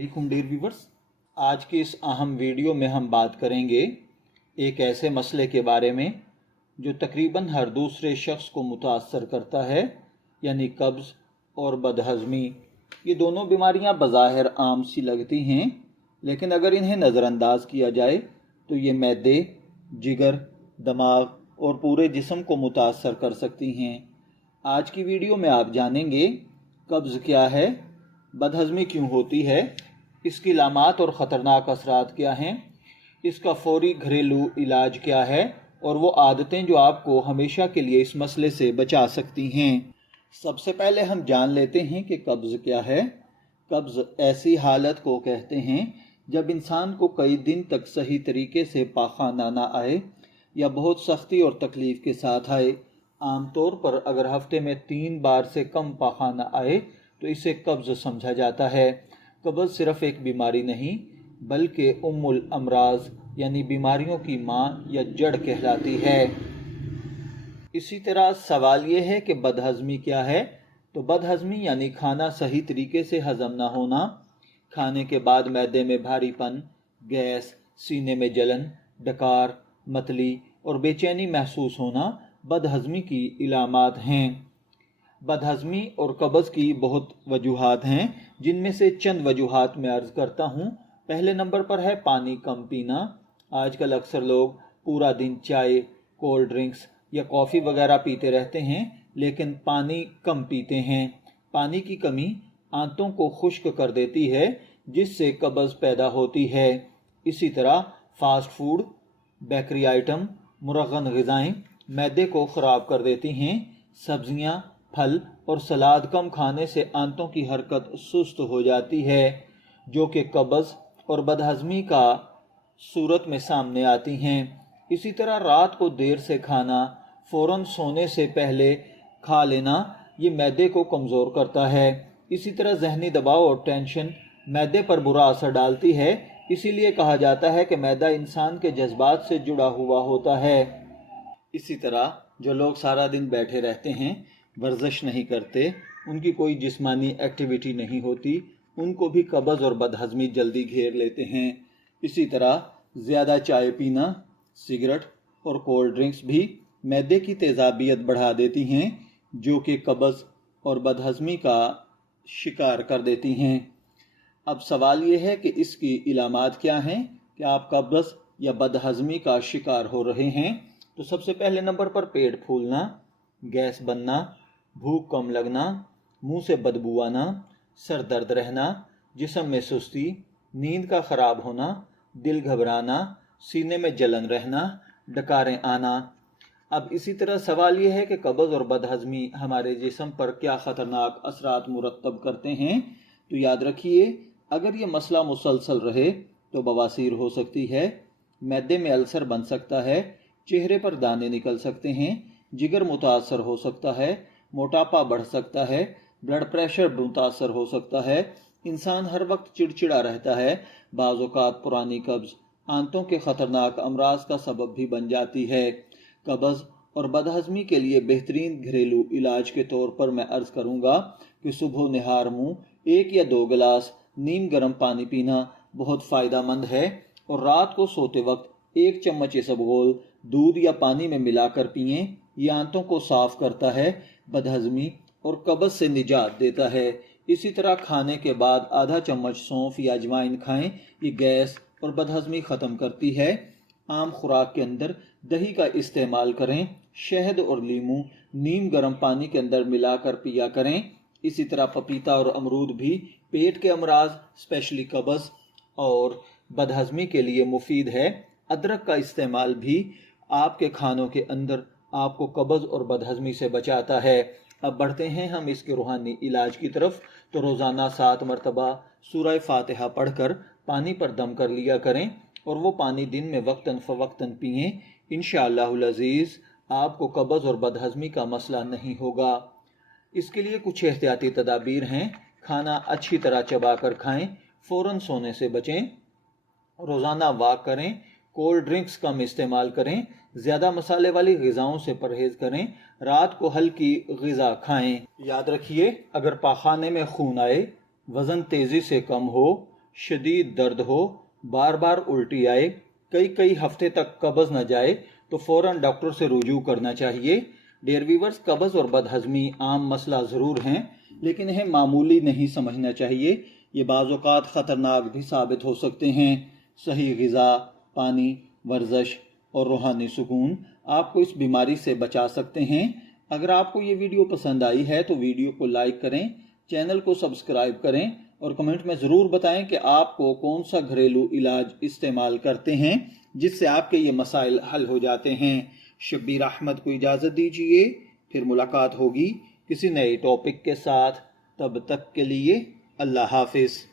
Dear viewers, आज की इस अहम वीडियो में हम बात करेंगे एक ऐसे मसले के बारे में जो तकरीबन हर दूसरे शख्स को मुतासर करता है, यानी कब्ज़ और बदहज़मी। ये दोनों बीमारियां बज़ाहिर आम सी लगती हैं, लेकिन अगर इन्हें नज़रअंदाज किया जाए तो ये मैदे, जिगर, दिमाग और पूरे जिस्म को मुतासर कर सकती हैं। आज की वीडियो में आप जानेंगे कब्ज़ क्या है, बदहज़मी क्यों होती है, इसकी लामात और ख़तरनाक असरात क्या हैं, इसका फ़ौरी घरेलू इलाज क्या है और वो आदतें जो आपको हमेशा के लिए इस मसले से बचा सकती हैं। सबसे पहले हम जान लेते हैं कि कब्ज़ क्या है। कब्ज़ ऐसी हालत को कहते हैं जब इंसान को कई दिन तक सही तरीके से पाखाना ना आए या बहुत सख्ती और तकलीफ़ के साथ आए। आमतौर पर अगर हफ्ते में 3 बार से कम पाखाना आए तो इसे कब्ज़ समझा जाता है। कब्ज़ सिर्फ एक बीमारी नहीं बल्कि उम्मुल अमराज यानी बीमारियों की माँ या जड़ कहलाती है। इसी तरह सवाल ये है कि बदहज़मी क्या है। तो बदहज़मी यानी खाना सही तरीके से हज़म ना होना, खाने के बाद मैदे में भारीपन, गैस, सीने में जलन, डकार, मतली और बेचैनी महसूस होना बदहज़मी की इलामात हैं। बदहज़मी और कब्ज़ की बहुत वजूहात हैं, जिनमें से चंद वजूहात मैं अर्ज़ करता हूँ। पहले नंबर पर है पानी कम पीना। आजकल अक्सर लोग पूरा दिन चाय, कोल्ड ड्रिंक्स या कॉफ़ी वगैरह पीते रहते हैं, लेकिन पानी कम पीते हैं। पानी की कमी आंतों को खुश्क कर देती है, जिससे कब्ज़ पैदा होती है। इसी तरह फास्ट फूड, बेकरी आइटम, मुरग़्ग़न ग़िज़ाएँ मैदे को ख़राब कर देती हैं। सब्ज़ियाँ, फल और सलाद कम खाने से आंतों की हरकत सुस्त हो जाती है, जो कि कब्ज़ और बदहज़मी का सूरत में सामने आती हैं। इसी तरह रात को देर से खाना, फ़ौरन सोने से पहले खा लेना, ये मैदे को कमज़ोर करता है। इसी तरह ज़हनी दबाव और टेंशन मैदे पर बुरा असर डालती है। इसीलिए कहा जाता है कि मैदा इंसान के जज्बात से जुड़ा हुआ होता है। इसी तरह जो लोग सारा दिन बैठे रहते हैं, वर्जिश नहीं करते, उनकी कोई जिस्मानी एक्टिविटी नहीं होती, उनको भी कब्ज़ और बदहज़मी जल्दी घेर लेते हैं। इसी तरह ज़्यादा चाय पीना, सिगरेट और कोल्ड ड्रिंक्स भी मैदे की तेज़ाबियत बढ़ा देती हैं, जो कि कब्ज़ और बदहज़मी का शिकार कर देती हैं। अब सवाल ये है कि इसकी इलामात क्या हैं कि आप कब्ज़ या बदहज़मी का शिकार हो रहे हैं। तो सबसे पहले नंबर पर पेट फूलना, गैस बनना, भूख कम लगना, मुंह से बदबू आना, सर दर्द रहना, जिस्म में सुस्ती, नींद का ख़राब होना, दिल घबराना, सीने में जलन रहना, डकारें आना। अब इसी तरह सवाल यह है कि कब्ज़ और बदहज़मी हमारे जिस्म पर क्या ख़तरनाक असरात मुरतब करते हैं। तो याद रखिए, अगर ये मसला मुसलसल रहे तो बवासीर हो सकती है, मैदे में अल्सर बन सकता है, चेहरे पर दाने निकल सकते हैं, जिगर मुतासर हो सकता है, मोटापा बढ़ सकता है, ब्लड प्रेशर मुतासर हो सकता है, इंसान हर वक्त चिड़चिड़ा रहता है। बाज़ औक़ात पुरानी कब्ज़ आंतों के ख़तरनाक अमराज का सबब भी बन जाती है। कब्ज़ और बदहज़मी के लिए बेहतरीन घरेलू इलाज के तौर पर मैं अर्ज़ करूँगा कि सुबह निहार मुँह 1 या 2 गिलास नीम गर्म पानी पीना बहुत फ़ायदेमंद है, और रात को सोते वक्त 1 चम्मच इसबगोल दूध या पानी में मिलाकर पिएं। ये आंतों को साफ़ करता है, बदहज़मी और कब्ज़ से निजात देता है। इसी तरह खाने के बाद आधा चम्मच सौंफ या अजवाइन खाएं, ये गैस और बदहज़मी ख़त्म करती है। आम खुराक के अंदर दही का इस्तेमाल करें, शहद और लीमू नीम गर्म पानी के अंदर मिलाकर पिया करें। इसी तरह पपीता और अमरूद भी पेट के अमराज स्पेशली कब्ज़ और बदहज़मी के लिए मुफीद है। अदरक का इस्तेमाल भी आपके खानों के अंदर आपको कब्ज़ और बदहज़मी से बचाता है। अब बढ़ते हैं हम इसके रूहानी इलाज की तरफ। तो रोज़ाना 7 मरतबा सूरह फातिहा पढ़कर पानी पर दम कर लिया करें, और वो पानी दिन में वक्तन फ़वक्तन पिएँ। इंशाअल्लाहुल अज़ीज़ आपको कब्ज़ और बदहज़मी का मसला नहीं होगा। इसके लिए कुछ एहतियाती तदाबीर हैं। खाना अच्छी तरह चबा कर खाएँ, फ़ौरन सोने से बचें, रोज़ाना वॉक करें, कोल्ड ड्रिंक्स कम इस्तेमाल करें, ज़्यादा मसाले वाली ग़िज़ाओं से परहेज़ करें, रात को हल्की ग़िज़ा खाएं। याद रखिए, अगर पाखाने में खून आए, वज़न तेज़ी से कम हो, شدید درد ہو، بار بار الٹی آئے، کئی ہفتے تک قبض نہ جائے تو فوراً ڈاکٹر سے رجوع کرنا چاہیے۔ ڈیئر ویورز، قبض اور بدہضمی عام مسئلہ ضرور ہیں، لیکن انہیں معمولی نہیں سمجھنا چاہیے۔ یہ بعض اوقات خطرناک بھی ثابت ہو سکتے ہیں۔ صحیح غذا، پانی، ورزش اور روحانی سکون آپ کو اس بیماری سے بچا سکتے ہیں۔ اگر آپ کو یہ ویڈیو پسند آئی ہے تو ویڈیو کو لائک کریں، چینل کو سبسکرائب کریں اور کمنٹ میں ضرور بتائیں کہ آپ کو کون سا گھریلو علاج استعمال کرتے ہیں جس سے آپ کے یہ مسائل حل ہو جاتے ہیں۔ شبیر احمد کو اجازت دیجیے، پھر ملاقات ہوگی کسی نئے ٹاپک کے ساتھ۔ تب تک کے لیے اللہ حافظ۔